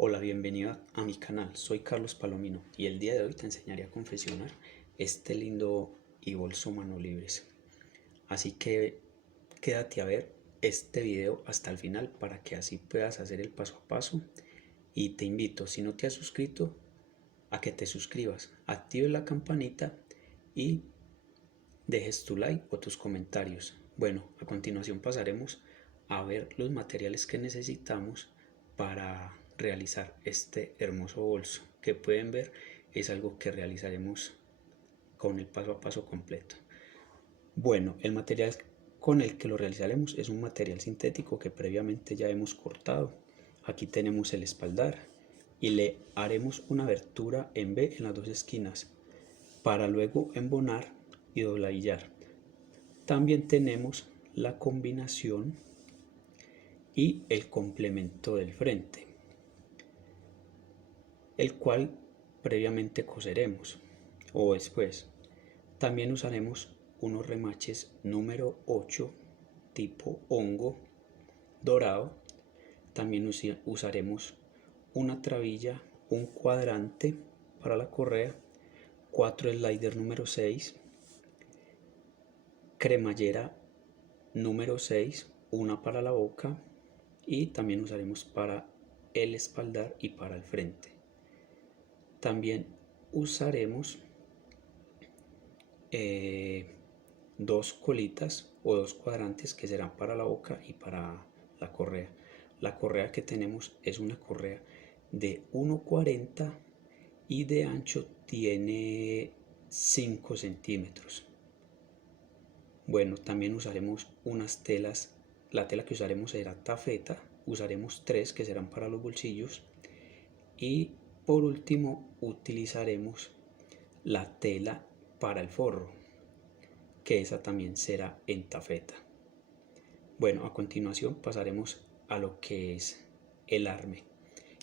Hola, bienvenida a mi canal, soy Carlos Palomino y el día de hoy te enseñaré a confeccionar este lindo y bolso mano libres. Así que quédate a ver este video hasta el final para que así puedas hacer el paso a paso y te invito, si no te has suscrito, a que te suscribas, actives la campanita y dejes tu like o tus comentarios. Bueno, a continuación pasaremos a ver los materiales que necesitamos para realizar este hermoso bolso. Que pueden ver, es algo que realizaremos con el paso a paso completo. Bueno, el material con el que lo realizaremos es un material sintético que previamente ya hemos cortado. Aquí tenemos el espaldar y le haremos una abertura en V en las dos esquinas para luego embonar y dobladillar. También tenemos la combinación y el complemento del frente, el cual previamente coseremos o después. También usaremos unos remaches número 8 tipo hongo dorado. También usaremos una trabilla, un cuadrante para la correa, 4 slider número 6, cremallera número 6, una para la boca y también usaremos para el espaldar y para el frente. También usaremos dos colitas o dos cuadrantes que serán para la boca y para la correa. La correa que tenemos es una correa de 1,40 y de ancho tiene 5 centímetros. Bueno, también usaremos unas telas. La tela que usaremos será tafeta. Usaremos 3 que serán para los bolsillos. Y por último utilizaremos la tela para el forro, que esa también será en tafeta. Bueno, a continuación pasaremos a lo que es el arme.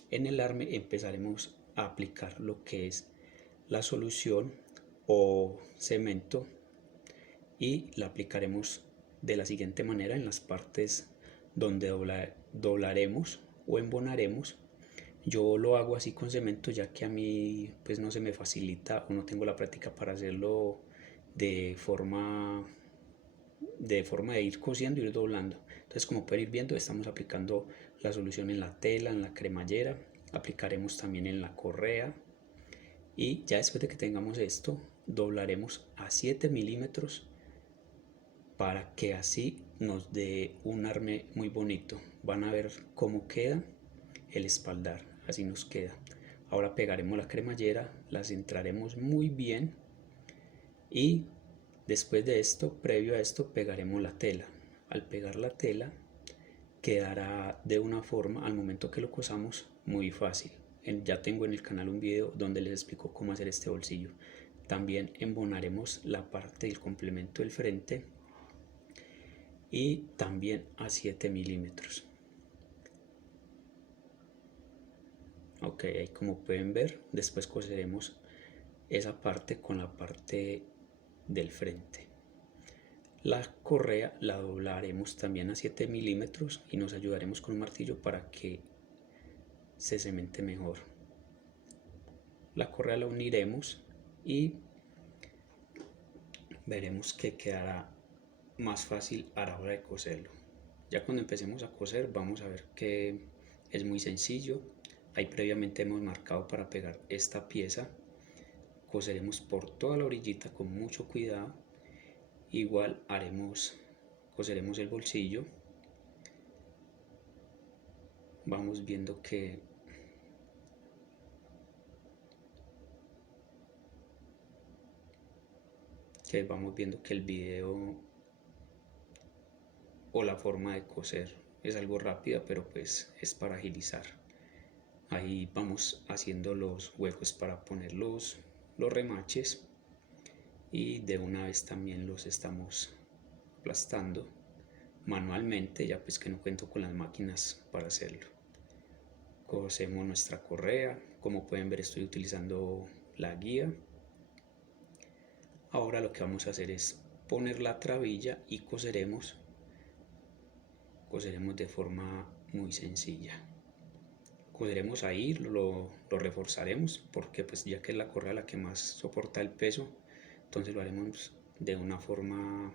En el arme empezaremos a aplicar lo que es la solución o cemento y la aplicaremos de la siguiente manera en las partes donde doblaremos o embonaremos. Yo lo hago así con cemento ya que a mí pues no se me facilita o no tengo la práctica para hacerlo de forma de ir cosiendo y ir doblando. Entonces, como pueden ir viendo, estamos aplicando la solución en la tela, en la cremallera, aplicaremos también en la correa y ya después de que tengamos esto doblaremos a 7 milímetros para que así nos dé un arme muy bonito. Van a ver cómo queda el espaldar, así nos queda. Ahora pegaremos la cremallera, la centraremos muy bien y después de esto, previo a esto, pegaremos la tela. Al pegar la tela quedará de una forma, al momento que lo cosamos, muy fácil. Ya tengo en el canal un video donde les explico cómo hacer este bolsillo. También embonaremos la parte del complemento del frente y también a 7 milímetros. Ok, ahí como pueden ver, después coseremos esa parte con la parte del frente. La correa la doblaremos también a 7 milímetros y nos ayudaremos con un martillo para que se cemente mejor. La correa la uniremos y veremos que quedará más fácil a la hora de coserlo. Ya cuando empecemos a coser vamos a ver que es muy sencillo. Ahí previamente hemos marcado para pegar esta pieza. Coseremos por toda la orillita con mucho cuidado. Igual coseremos el bolsillo. Vamos viendo que el video o la forma de coser es algo rápida, pero pues es para agilizar. Ahí vamos haciendo los huecos para poner los remaches y de una vez también los estamos aplastando manualmente, ya pues que no cuento con las máquinas para hacerlo. Cosemos nuestra correa. Como pueden ver, estoy utilizando la guía. Ahora lo que vamos a hacer es poner la trabilla y coseremos de forma muy sencilla. coseremos ahí, lo reforzaremos porque pues ya que es la correa la que más soporta el peso, entonces lo haremos de una forma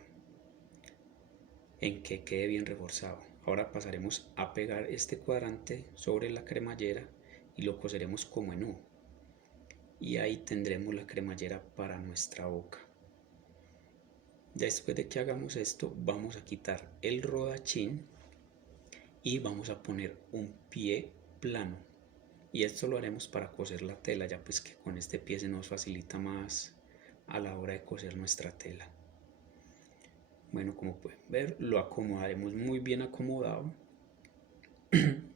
en que quede bien reforzado. Ahora pasaremos a pegar este cuadrante sobre la cremallera y lo coseremos como en U, y ahí tendremos la cremallera para nuestra boca. Ya después de que hagamos esto, vamos a quitar el rodachín y vamos a poner un pie plano, y esto lo haremos para coser la tela, ya pues que con este pie se nos facilita más a la hora de coser nuestra tela. Bueno, como pueden ver, lo acomodaremos muy bien acomodado,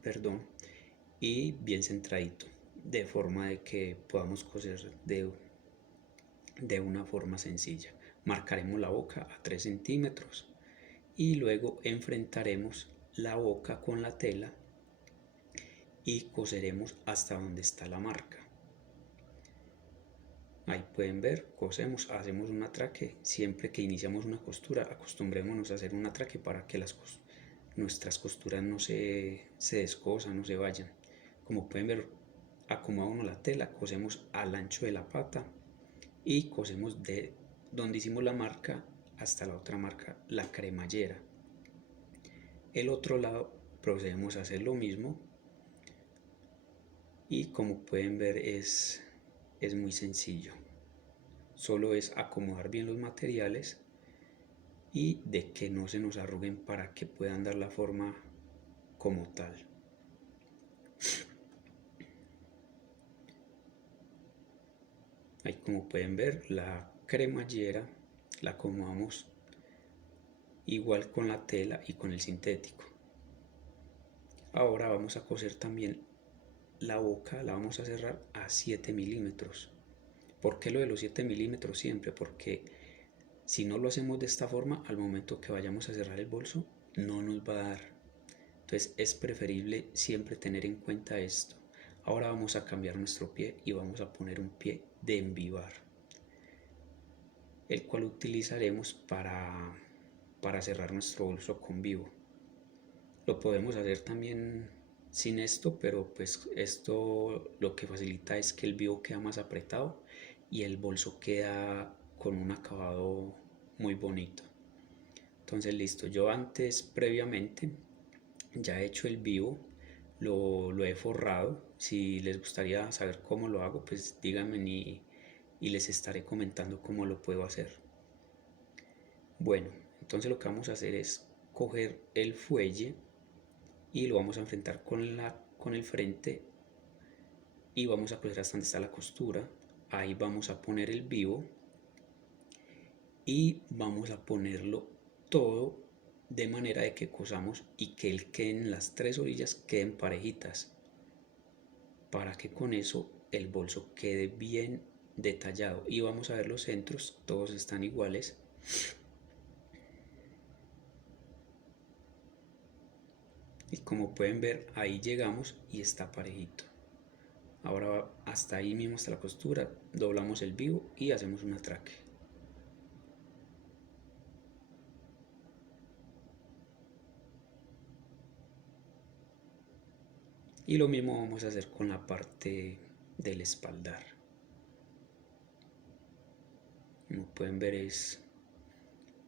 perdón, y bien centradito, de forma de que podamos coser de una forma sencilla. Marcaremos la boca a 3 centímetros y luego enfrentaremos la boca con la tela y coseremos hasta donde está la marca. Ahí pueden ver, cosemos, hacemos un atraque. Siempre que iniciamos una costura, acostumbrémonos a hacer un atraque para que nuestras costuras no se descosan, no se vayan. Como pueden ver, acomodamos la tela, cosemos al ancho de la pata y cosemos de donde hicimos la marca hasta la otra marca, la cremallera. El otro lado procedemos a hacer lo mismo y como pueden ver es muy sencillo. Solo es acomodar bien los materiales y de que no se nos arruguen para que puedan dar la forma como tal. Ahí como pueden ver, la cremallera la acomodamos igual con la tela y con el sintético. Ahora vamos a coser también la boca, la vamos a cerrar a 7 milímetros. ¿Por qué lo de los 7 milímetros siempre? Porque si no lo hacemos de esta forma, al momento que vayamos a cerrar el bolso, no nos va a dar. Entonces es preferible siempre tener en cuenta esto. Ahora vamos a cambiar nuestro pie y vamos a poner un pie de envivar, el cual utilizaremos para cerrar nuestro bolso con vivo. Lo podemos hacer también sin esto, pero pues esto lo que facilita es que el vivo queda más apretado y el bolso queda con un acabado muy bonito. Entonces listo, yo antes previamente ya he hecho el vivo, lo he forrado. Si les gustaría saber cómo lo hago, pues díganme y les estaré comentando cómo lo puedo hacer. Bueno, entonces lo que vamos a hacer es coger el fuelle y lo vamos a enfrentar con el frente y vamos a coser hasta donde está la costura. Ahí vamos a poner el vivo y vamos a ponerlo todo de manera de que cosamos y que las 3 orillas queden parejitas, para que con eso el bolso quede bien detallado. Y vamos a ver los centros, todos están iguales. Y como pueden ver, ahí llegamos y está parejito. Ahora hasta ahí mismo está la costura, doblamos el vivo y hacemos un atraque. Y lo mismo vamos a hacer con la parte del espaldar. Como pueden ver es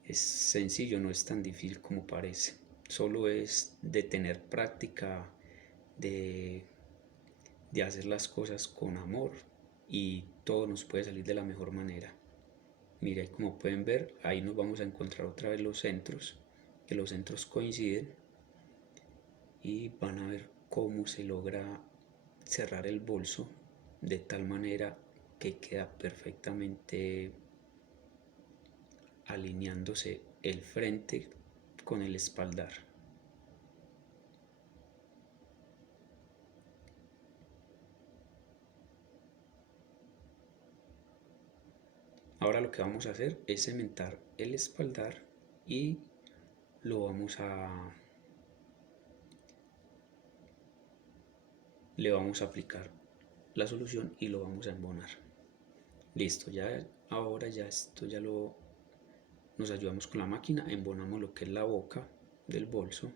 sencillo, no es tan difícil como parece. Solo es de tener práctica, de hacer las cosas con amor y todo nos puede salir de la mejor manera. Mira, como pueden ver, ahí nos vamos a encontrar otra vez los centros, que los centros coinciden, y van a ver cómo se logra cerrar el bolso de tal manera que queda perfectamente alineándose el frente con el espaldar. Ahora lo que vamos a hacer es cementar el espaldar y lo vamos a le vamos a aplicar la solución y lo vamos a embonar. Listo, ya ahora ya esto ya nos ayudamos con la máquina, embonamos lo que es la boca del bolso.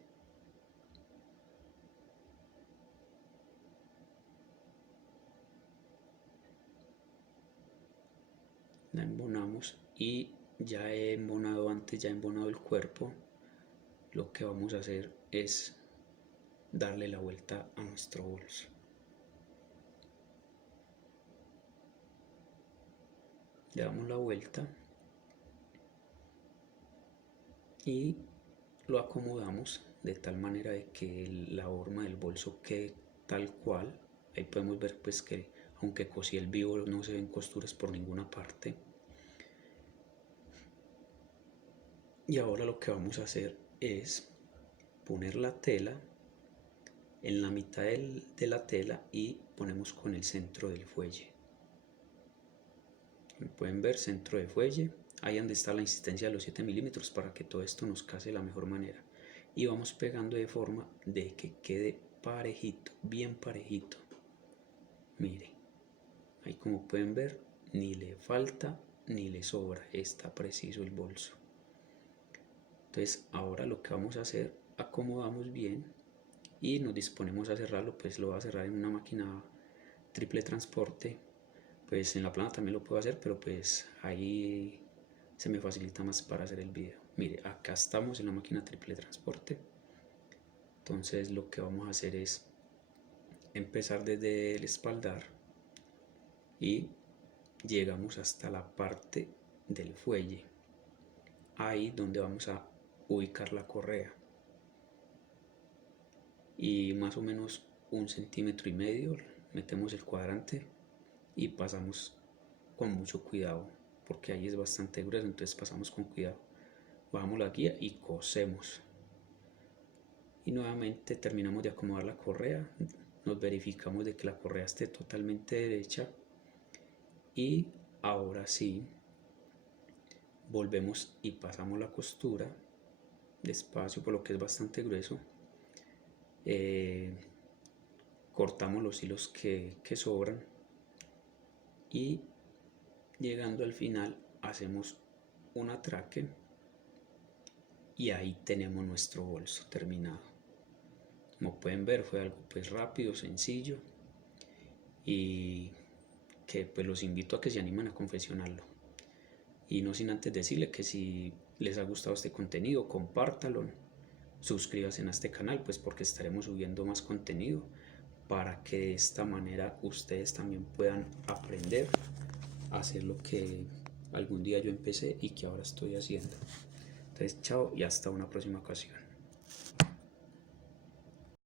la embonamos y ya he embonado antes, ya he embonado el cuerpo. Lo que vamos a hacer es darle la vuelta a nuestro bolso. Le damos la vuelta y lo acomodamos de tal manera de que la horma del bolso quede tal cual. Ahí podemos ver pues que aunque cosí el vivo no se ven costuras por ninguna parte. Y ahora lo que vamos a hacer es poner la tela en la mitad de la tela y ponemos con el centro del fuelle. Pueden ver, centro de fuelle, ahí donde está la insistencia de los 7 milímetros para que todo esto nos case de la mejor manera. Y vamos pegando de forma de que quede parejito, bien parejito. Mire, ahí como pueden ver, ni le falta ni le sobra, está preciso el bolso. Entonces ahora lo que vamos a hacer, acomodamos bien y nos disponemos a cerrarlo. Pues lo voy a cerrar en una máquina triple transporte. Pues en la plana también lo puedo hacer, pero pues ahí se me facilita más para hacer el video. Mire, acá estamos en la máquina triple transporte. Entonces lo que vamos a hacer es empezar desde el espaldar y llegamos hasta la parte del fuelle, ahí donde vamos a ubicar la correa, y más o menos 1,5 cm metemos el cuadrante y pasamos con mucho cuidado porque ahí es bastante grueso, entonces pasamos con cuidado, bajamos la guía y cosemos y nuevamente terminamos de acomodar la correa, nos verificamos de que la correa esté totalmente derecha y ahora sí volvemos y pasamos la costura despacio por lo que es bastante grueso. Cortamos los hilos que sobran y llegando al final hacemos un atraque y ahí tenemos nuestro bolso terminado. Como pueden ver, fue algo pues rápido, sencillo, y que pues los invito a que se animen a confeccionarlo. Y no sin antes decirle que si les ha gustado este contenido, compártalo, suscríbanse a este canal, pues porque estaremos subiendo más contenido para que de esta manera ustedes también puedan aprender a hacer lo que algún día yo empecé y que ahora estoy haciendo. Entonces, chao y hasta una próxima ocasión.